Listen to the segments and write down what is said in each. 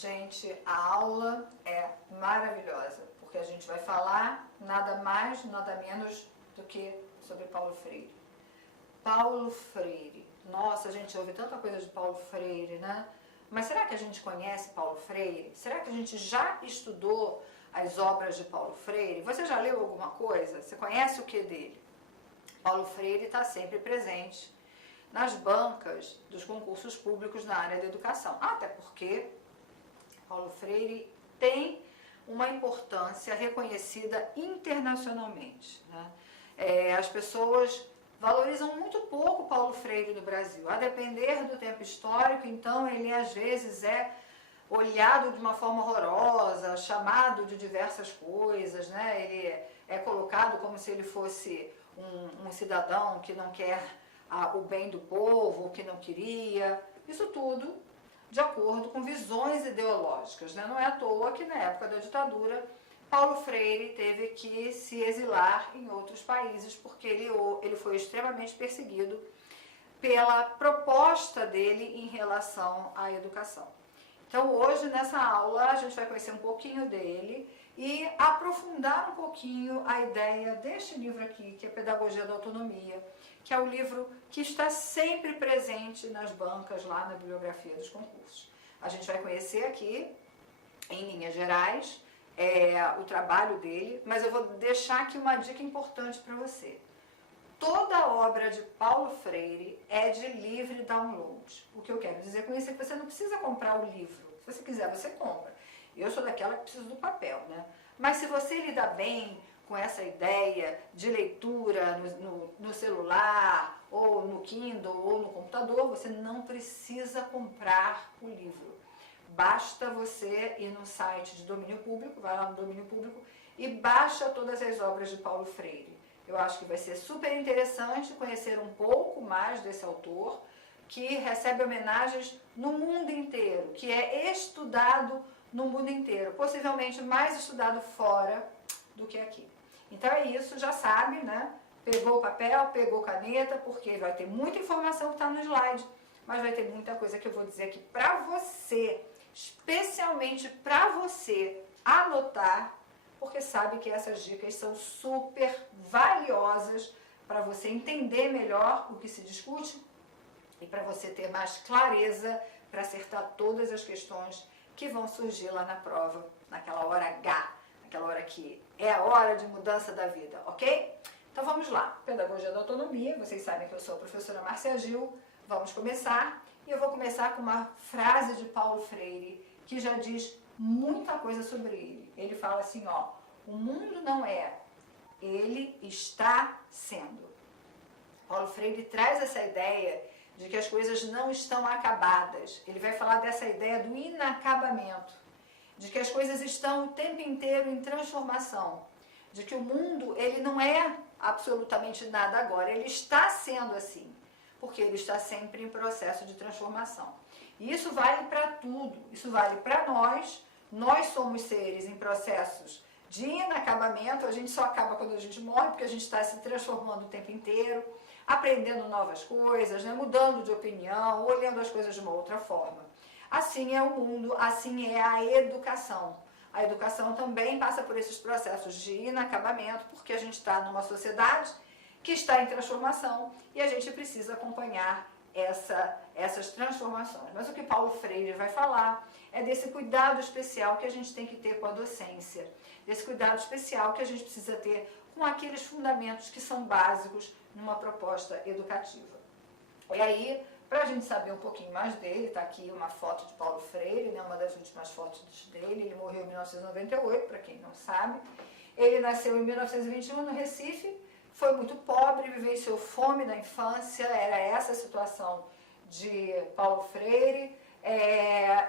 Gente, a aula é maravilhosa, porque a gente vai falar nada mais, nada menos do que sobre Paulo Freire. Paulo Freire. Nossa, a gente ouve tanta coisa de Paulo Freire, né? Mas será que a gente conhece Paulo Freire? Será que a gente já estudou as obras de Paulo Freire? Você já leu alguma coisa? Você conhece o que dele? Paulo Freire está sempre presente nas bancas dos concursos públicos na área da educação. Até porque Paulo Freire tem uma importância reconhecida internacionalmente, né? As pessoas valorizam muito pouco Paulo Freire no Brasil. A depender do tempo histórico, então, ele às vezes é olhado de uma forma horrorosa, chamado de diversas coisas, né? Ele é colocado como se ele fosse um cidadão que não quer o bem do povo, que não queria. Isso tudo de acordo com visões ideológicas, né? Não é à toa que na época da ditadura Paulo Freire teve que se exilar em outros países porque ele foi extremamente perseguido pela proposta dele em relação à educação. Então hoje nessa aula a gente vai conhecer um pouquinho dele e aprofundar um pouquinho a ideia deste livro aqui, que é Pedagogia da Autonomia, que é o livro que está sempre presente nas bancas lá na bibliografia dos concursos. A gente vai conhecer aqui, em linhas gerais, o trabalho dele, mas eu vou deixar aqui uma dica importante para você. Toda obra de Paulo Freire é de livre download. O que eu quero dizer com isso é que você não precisa comprar o livro. Se você quiser, você compra. Eu sou daquela que precisa do papel, né? Mas se você lidar bem com essa ideia de leitura no celular, ou no Kindle, ou no computador, você não precisa comprar o livro. Basta você ir no site de domínio público, vai lá no domínio público e baixa todas as obras de Paulo Freire. Eu acho que vai ser super interessante conhecer um pouco mais desse autor, que recebe homenagens no mundo inteiro, que é estudado no mundo inteiro, possivelmente mais estudado fora do que aqui. Então é isso, já sabe, né? Pegou o papel, pegou caneta, porque vai ter muita informação que está no slide, mas vai ter muita coisa que eu vou dizer aqui para você, especialmente para você anotar, porque sabe que essas dicas são super valiosas para você entender melhor o que se discute e para você ter mais clareza para acertar todas as questões que vão surgir lá na prova, naquela hora H, naquela hora que é a hora de mudança da vida, ok? Então vamos lá, Pedagogia da Autonomia, vocês sabem que eu sou a professora Márcia Gil, vamos começar. E eu vou começar com uma frase de Paulo Freire, que já diz muita coisa sobre ele. Ele fala assim, ó, o mundo não é, ele está sendo. Paulo Freire traz essa ideia de que as coisas não estão acabadas. Ele vai falar dessa ideia do inacabamento, de que as coisas estão o tempo inteiro em transformação, de que o mundo ele não é absolutamente nada agora, ele está sendo assim, porque ele está sempre em processo de transformação. E isso vale para tudo, isso vale para nós somos seres em processos de inacabamento, a gente só acaba quando a gente morre, porque a gente está se transformando o tempo inteiro, aprendendo novas coisas, né? Mudando de opinião, olhando as coisas de uma outra forma. Assim é o mundo, assim é a educação. A educação também passa por esses processos de inacabamento, porque a gente está numa sociedade que está em transformação e a gente precisa acompanhar essas transformações. Mas o que Paulo Freire vai falar é desse cuidado especial que a gente tem que ter com a docência, desse cuidado especial que a gente precisa ter com aqueles fundamentos que são básicos numa proposta educativa. E aí, para a gente saber um pouquinho mais dele, está aqui uma foto de Paulo Freire, né, uma das últimas fotos dele, ele morreu em 1998, para quem não sabe. Ele nasceu em 1921 no Recife, foi muito pobre, vivenciou fome na infância, era essa a situação de Paulo Freire.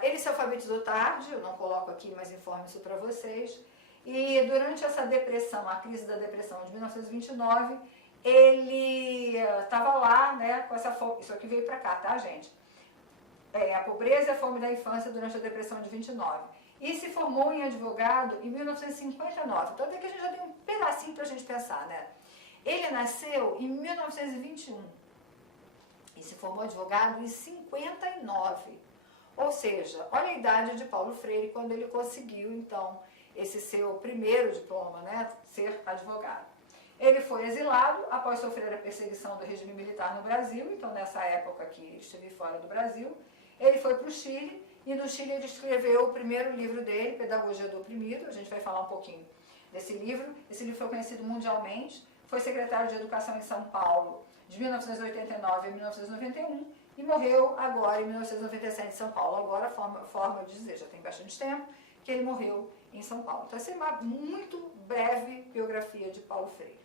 Ele se alfabetizou tarde, eu não coloco aqui, mas informo isso para vocês. E durante essa depressão, a crise da depressão de 1929, ele estava lá, né, com essa fome, isso aqui veio para cá, tá, gente? A pobreza e a fome da infância durante a depressão de 29. E se formou em advogado em 1959. Então até que a gente já tem um pedacinho para a gente pensar, né? Ele nasceu em 1921 e se formou advogado em 59. Ou seja, olha a idade de Paulo Freire quando ele conseguiu, então, esse seu primeiro diploma, né, ser advogado. Ele foi exilado após sofrer a perseguição do regime militar no Brasil, então nessa época que esteve fora do Brasil. Ele foi para o Chile e no Chile ele escreveu o primeiro livro dele, Pedagogia do Oprimido. A gente vai falar um pouquinho desse livro. Esse livro foi conhecido mundialmente. Foi secretário de Educação em São Paulo de 1989 a 1991 e morreu agora em 1997 em São Paulo. Agora, forma de dizer, já tem bastante tempo que ele morreu em São Paulo. Então, essa é uma muito breve biografia de Paulo Freire.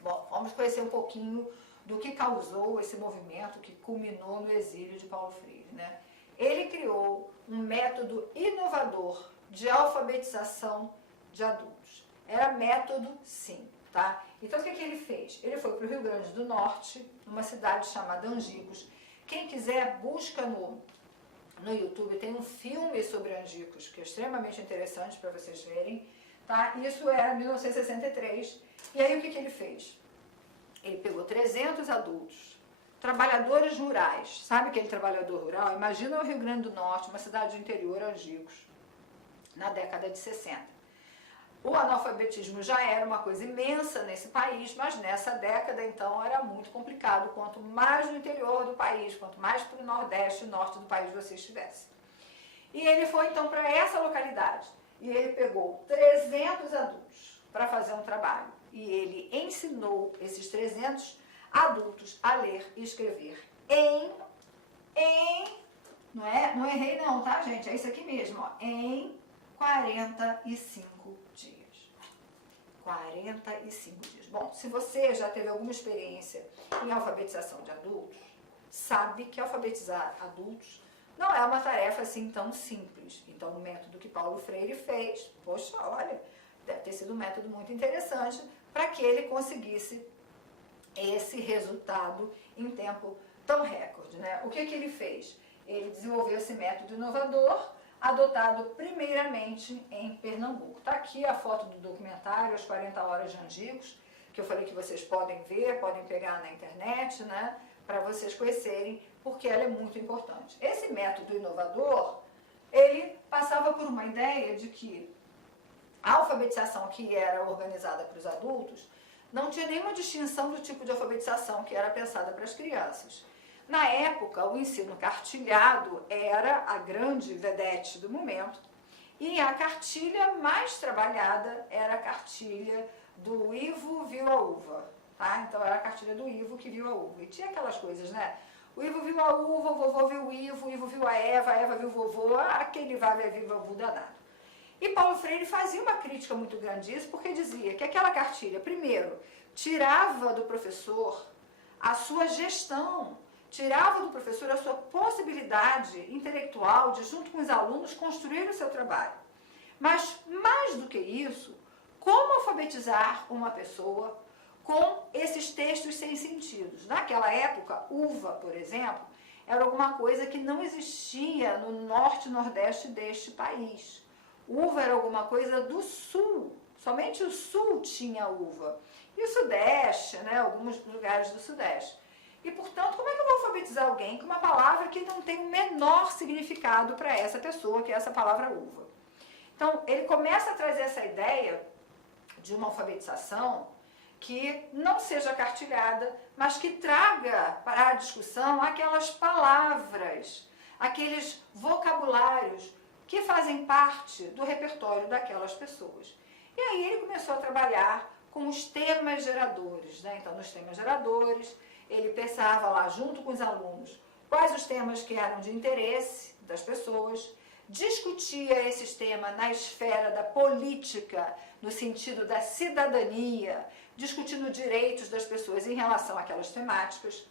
Bom, vamos conhecer um pouquinho do que causou esse movimento que culminou no exílio de Paulo Freire, né? Ele criou um método inovador de alfabetização de adultos. Era método, sim, tá? Então, o que ele fez? Ele foi para o Rio Grande do Norte, numa cidade chamada Angicos. Quem quiser, busca no YouTube, tem um filme sobre Angicos, que é extremamente interessante para vocês verem, tá? Isso era em 1963. E aí, o que ele fez? Ele pegou 300 adultos, trabalhadores rurais. Sabe aquele trabalhador rural? Imagina o Rio Grande do Norte, uma cidade do interior, Angicos, na década de 60. O analfabetismo já era uma coisa imensa nesse país, mas nessa década, então, era muito complicado. Quanto mais no interior do país, quanto mais para o nordeste e norte do país você estivesse. E ele foi, então, para essa localidade. E ele pegou 300 adultos para fazer um trabalho. E ele ensinou esses 300 adultos a ler e escrever não errei não, tá, gente? É isso aqui mesmo, ó, em 45 dias. 45 dias. Bom, se você já teve alguma experiência em alfabetização de adultos, sabe que alfabetizar adultos não é uma tarefa assim tão simples. Então, o método que Paulo Freire fez, poxa, olha, deve ter sido um método muito interessante para que ele conseguisse esse resultado em tempo tão recorde, né? O que ele fez? Ele desenvolveu esse método inovador, adotado primeiramente em Pernambuco. Está aqui a foto do documentário, As 40 Horas de Angicos, que eu falei que vocês podem ver, podem pegar na internet, né? Para vocês conhecerem, porque ela é muito importante. Esse método inovador, ele passava por uma ideia de que a alfabetização que era organizada para os adultos não tinha nenhuma distinção do tipo de alfabetização que era pensada para as crianças. Na época, o ensino cartilhado era a grande vedete do momento e a cartilha mais trabalhada era a cartilha do Ivo viu a uva, tá? Então era a cartilha do Ivo que viu a uva. E tinha aquelas coisas, né? O Ivo viu a uva, o vovô viu o Ivo viu a Eva viu o vovô, aquele vai viu o vovô danado. E Paulo Freire fazia uma crítica muito grande disso, porque dizia que aquela cartilha, primeiro, tirava do professor a sua gestão, tirava do professor a sua possibilidade intelectual de, junto com os alunos, construir o seu trabalho. Mas, mais do que isso, como alfabetizar uma pessoa com esses textos sem sentidos? Naquela época, uva, por exemplo, era alguma coisa que não existia no norte e nordeste deste país. Uva era alguma coisa do sul, somente o sul tinha uva. E o sudeste, né, alguns lugares do sudeste. E, portanto, como é que eu vou alfabetizar alguém com uma palavra que não tem o menor significado para essa pessoa, que é essa palavra uva? Então, ele começa a trazer essa ideia de uma alfabetização que não seja cartilhada, mas que traga para a discussão aquelas palavras, aqueles vocabulários que fazem parte do repertório daquelas pessoas. E aí ele começou a trabalhar com os temas geradores, né? Então, nos temas geradores, ele pensava lá junto com os alunos quais os temas que eram de interesse das pessoas, discutia esses temas na esfera da política, no sentido da cidadania, discutindo direitos das pessoas em relação àquelas temáticas.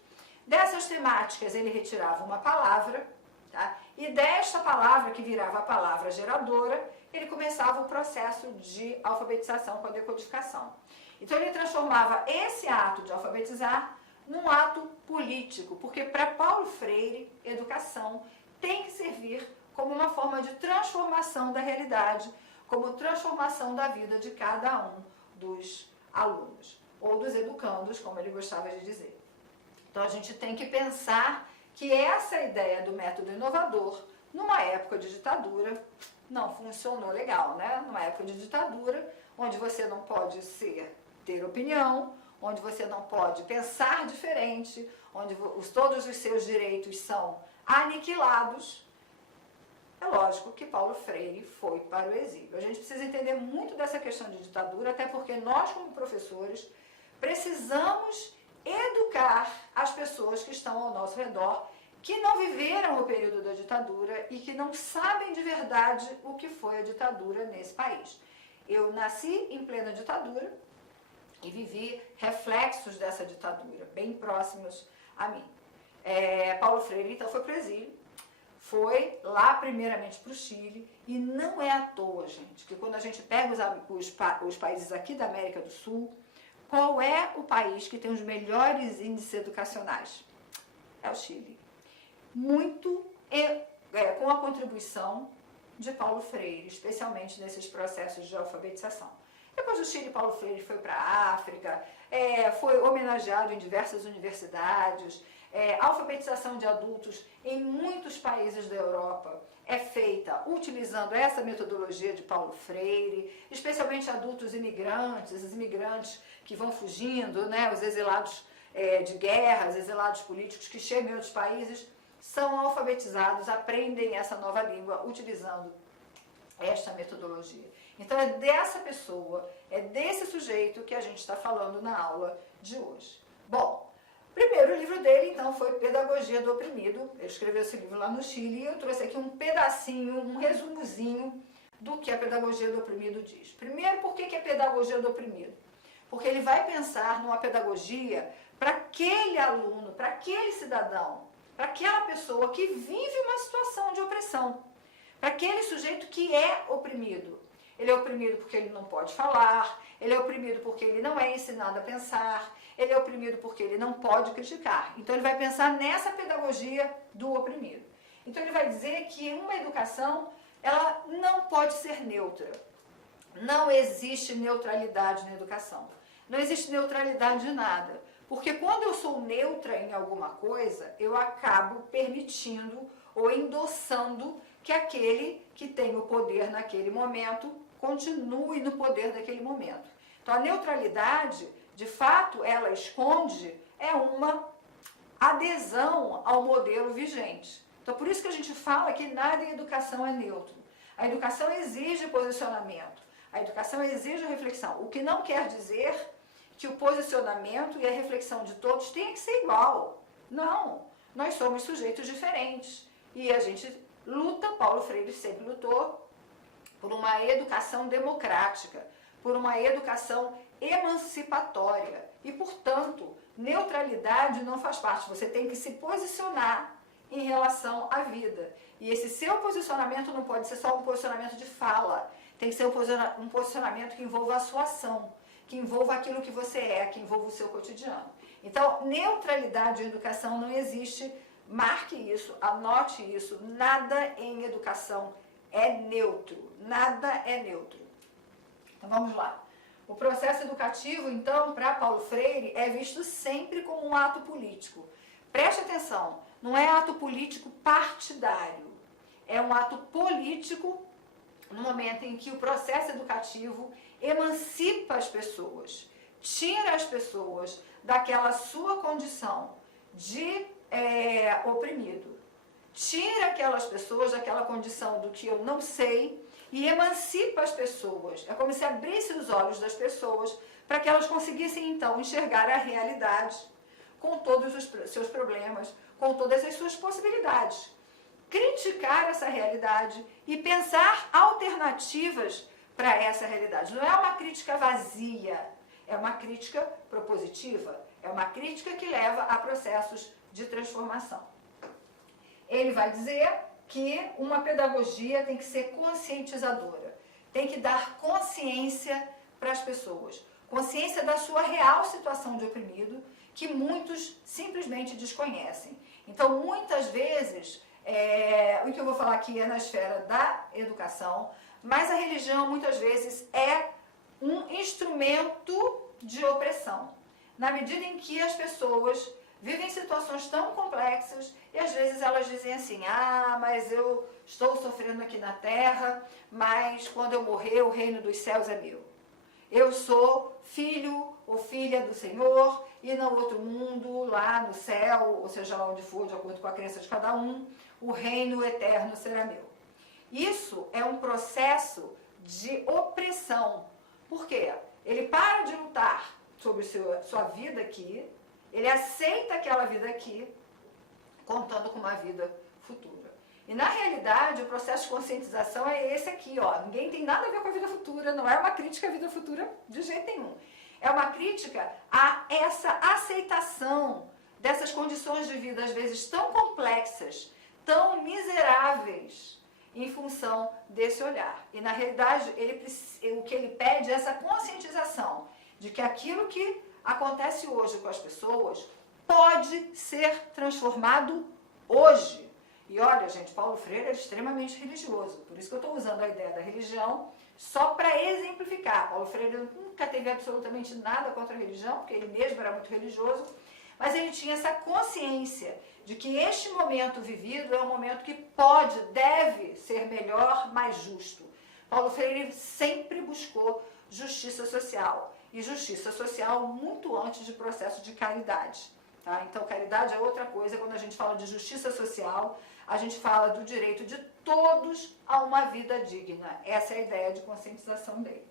Dessas temáticas, ele retirava uma palavra, tá? E desta palavra, que virava a palavra geradora, ele começava o processo de alfabetização com a decodificação. Então, ele transformava esse ato de alfabetizar num ato político, porque para Paulo Freire, educação tem que servir como uma forma de transformação da realidade, como transformação da vida de cada um dos alunos, ou dos educandos, como ele gostava de dizer. Então, a gente tem que pensar que essa ideia do método inovador Numa época de ditadura, não funcionou legal, né? Numa época de ditadura, onde você não pode ter opinião, onde você não pode pensar diferente, onde todos os seus direitos são aniquilados, é lógico que Paulo Freire foi para o exílio. A gente precisa entender muito dessa questão de ditadura, até porque nós, como professores, precisamos educar as pessoas que estão ao nosso redor, que não viveram o período da ditadura e que não sabem de verdade o que foi a ditadura nesse país. Eu nasci em plena ditadura e vivi reflexos dessa ditadura, bem próximos a mim. Paulo Freire, então, foi para o exílio, foi lá primeiramente para o Chile, e não é à toa, gente, que quando a gente pega os países aqui da América do Sul, qual é o país que tem os melhores índices educacionais? É o Chile. Muito com a contribuição de Paulo Freire, especialmente nesses processos de alfabetização. Depois do Chile, Paulo Freire foi para a África, foi homenageado em diversas universidades. A alfabetização de adultos em muitos países da Europa é feita utilizando essa metodologia de Paulo Freire, especialmente adultos imigrantes, os imigrantes que vão fugindo, né, os exilados de guerras, exilados políticos que chegam em outros países, são alfabetizados, aprendem essa nova língua utilizando esta metodologia. Então é dessa pessoa, é desse sujeito que a gente está falando na aula de hoje. Bom, o primeiro livro dele, então, foi Pedagogia do Oprimido. Ele escreveu esse livro lá no Chile e eu trouxe aqui um pedacinho, um resumozinho do que a Pedagogia do Oprimido diz. Primeiro, por que é Pedagogia do Oprimido? Porque ele vai pensar numa pedagogia para aquele aluno, para aquele cidadão, para aquela pessoa que vive uma situação de opressão, para aquele sujeito que é oprimido. Ele é oprimido porque ele não pode falar, ele é oprimido porque ele não é ensinado a pensar, ele é oprimido porque ele não pode criticar. Então ele vai pensar nessa pedagogia do oprimido. Então ele vai dizer que uma educação, ela não pode ser neutra. Não existe neutralidade na educação. Não existe neutralidade de nada. Porque quando eu sou neutra em alguma coisa, eu acabo permitindo ou endossando que aquele que tem o poder naquele momento continue no poder daquele momento. Então a neutralidade, de fato, ela esconde uma adesão ao modelo vigente. Então por isso que a gente fala que nada em educação é neutro. A educação exige posicionamento, a educação exige reflexão, o que não quer dizer que o posicionamento e a reflexão de todos tenha que ser igual. Não, nós somos sujeitos diferentes e a gente luta, Paulo Freire sempre lutou, por uma educação democrática, por uma educação emancipatória e, portanto, neutralidade não faz parte. Você tem que se posicionar em relação à vida. E esse seu posicionamento não pode ser só um posicionamento de fala, tem que ser um posicionamento que envolva a sua ação, que envolva aquilo que você é, que envolva o seu cotidiano. Então, neutralidade em educação não existe. Marque isso, anote isso, nada em educação é neutro, nada é neutro. Então vamos lá. O processo educativo, então, para Paulo Freire, é visto sempre como um ato político. Preste atenção, não é ato político partidário, é um ato político no momento em que o processo educativo emancipa as pessoas, tira as pessoas daquela sua condição de oprimido. Tira aquelas pessoas daquela condição do que eu não sei e emancipa as pessoas. É como se abrisse os olhos das pessoas para que elas conseguissem, então, enxergar a realidade com todos os seus problemas, com todas as suas possibilidades. Criticar essa realidade e pensar alternativas para essa realidade. Não é uma crítica vazia, é uma crítica propositiva, é uma crítica que leva a processos de transformação. Ele vai dizer que uma pedagogia tem que ser conscientizadora, tem que dar consciência para as pessoas, consciência da sua real situação de oprimido, que muitos simplesmente desconhecem. Então, muitas vezes, o que eu vou falar aqui é na esfera da educação, mas a religião muitas vezes é um instrumento de opressão, na medida em que as pessoas vivem situações tão complexas e às vezes elas dizem assim, ah, mas eu estou sofrendo aqui na terra, mas quando eu morrer o reino dos céus é meu. Eu sou filho ou filha do Senhor e no outro mundo, lá no céu, ou seja lá onde for, de acordo com a crença de cada um, o reino eterno será meu. Isso é um processo de opressão. Por quê? Ele para de lutar sobre sua vida aqui, ele aceita aquela vida aqui, contando com uma vida futura. E na realidade, o processo de conscientização é esse aqui, ó. Ninguém tem nada a ver com a vida futura, não é uma crítica à vida futura de jeito nenhum. É uma crítica a essa aceitação dessas condições de vida, às vezes tão complexas, tão miseráveis, em função desse olhar. E na realidade, o que ele pede é essa conscientização de que aquilo que acontece hoje com as pessoas pode ser transformado hoje. E olha, gente, Paulo Freire é extremamente religioso, por isso que eu estou usando a ideia da religião só para exemplificar. Paulo Freire nunca teve absolutamente nada contra a religião, porque ele mesmo era muito religioso, mas ele tinha essa consciência de que este momento vivido é um momento que pode, deve ser melhor, mais justo. Paulo Freire sempre buscou justiça social, e justiça social muito antes de processo de caridade. Tá? Então, caridade é outra coisa. Quando a gente fala de justiça social, a gente fala do direito de todos a uma vida digna. Essa é a ideia de conscientização dele.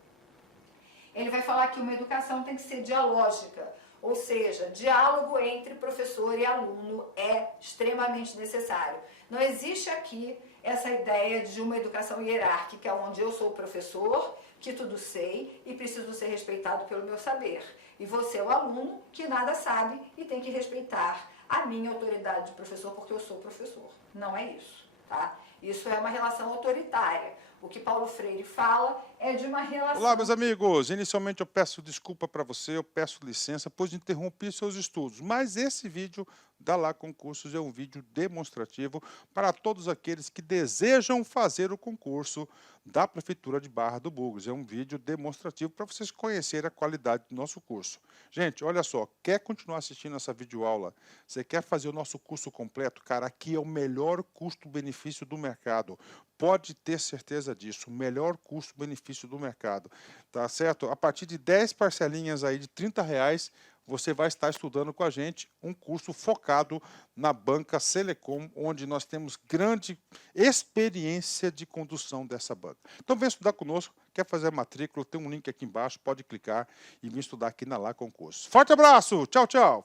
Ele vai falar que uma educação tem que ser dialógica, ou seja, diálogo entre professor e aluno é extremamente necessário. Não existe aqui essa ideia de uma educação hierárquica, onde eu sou o professor, que tudo sei e preciso ser respeitado pelo meu saber. E você é o aluno que nada sabe e tem que respeitar a minha autoridade de professor porque eu sou professor. Não é isso, tá? Isso é uma relação autoritária. O que Paulo Freire fala é de uma relação... Olá, meus amigos. Inicialmente eu peço desculpa para você, eu peço licença, pois interrompi seus estudos. Mas esse vídeo da Lá Concursos é um vídeo demonstrativo para todos aqueles que desejam fazer o concurso da Prefeitura de Barra do Bugres. É um vídeo demonstrativo para vocês conhecerem a qualidade do nosso curso. Gente, olha só, quer continuar assistindo essa videoaula? Você quer fazer o nosso curso completo? Cara, aqui é o melhor custo-benefício do mercado. Pode ter certeza disso, o melhor custo-benefício do mercado, tá certo? A partir de 10 parcelinhas aí de R$30, você vai estar estudando com a gente um curso focado na banca Selecom, onde nós temos grande experiência de condução dessa banca. Então vem estudar conosco, quer fazer a matrícula, tem um link aqui embaixo, pode clicar e vir estudar aqui na Lá Concursos. Forte abraço, tchau, tchau!